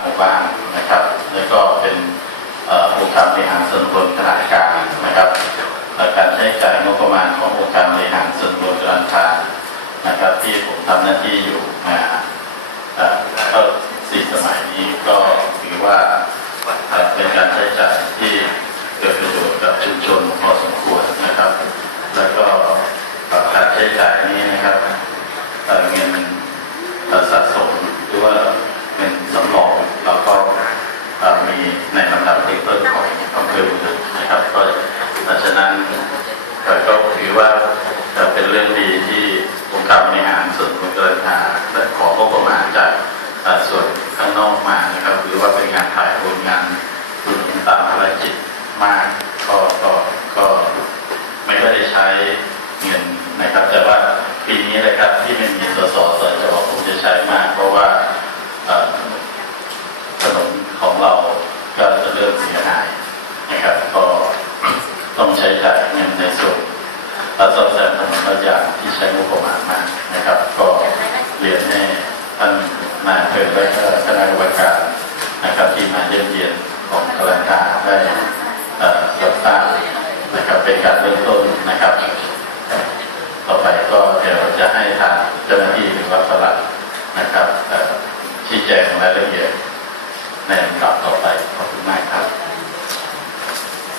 หมู่บ้านนะครับแล้วก็เป็นองค์การบริหารส่วนรวมขนาดกลางนะครับการใช้จ่ายงบประมาณขององค์การบริหารส่วนตำบลขนาดกลางนะครับที่ผมทำหน้าที่อยู่มาก็สี่สมัยนี้ก็ถือว่าเอ่อเป็นการใช้ ข้างนอกมานะครับหรือว่าเป็นงานถ่ายโอนงานคุณตาอะไรจิตมากก็ก็ก็ไม่ได้ใช้เงินนะครับ แต่ว่าปีนี้นะครับที่มันมีสสสจะบอกผมจะใช้มาก เพราะว่าถนนของเราก็จะเริ่มเสียหายนะครับ ก็ต้องใช้จ่ายเงินในส่วนซ่อมแซมถนนบางอย่างที่ใช้งบประมาณมากนะครับ ก็เรียนให้ท่านมาเพิ่อนได้็นการเริ่มต้นนะครับ ต่อไปก็เดี๋ยวจะให้ทางเจ้าหน้าที่หรือว่าสลัดนะครับชี้แจงรายละเอียดในลำดับต่อไปขอบคุณ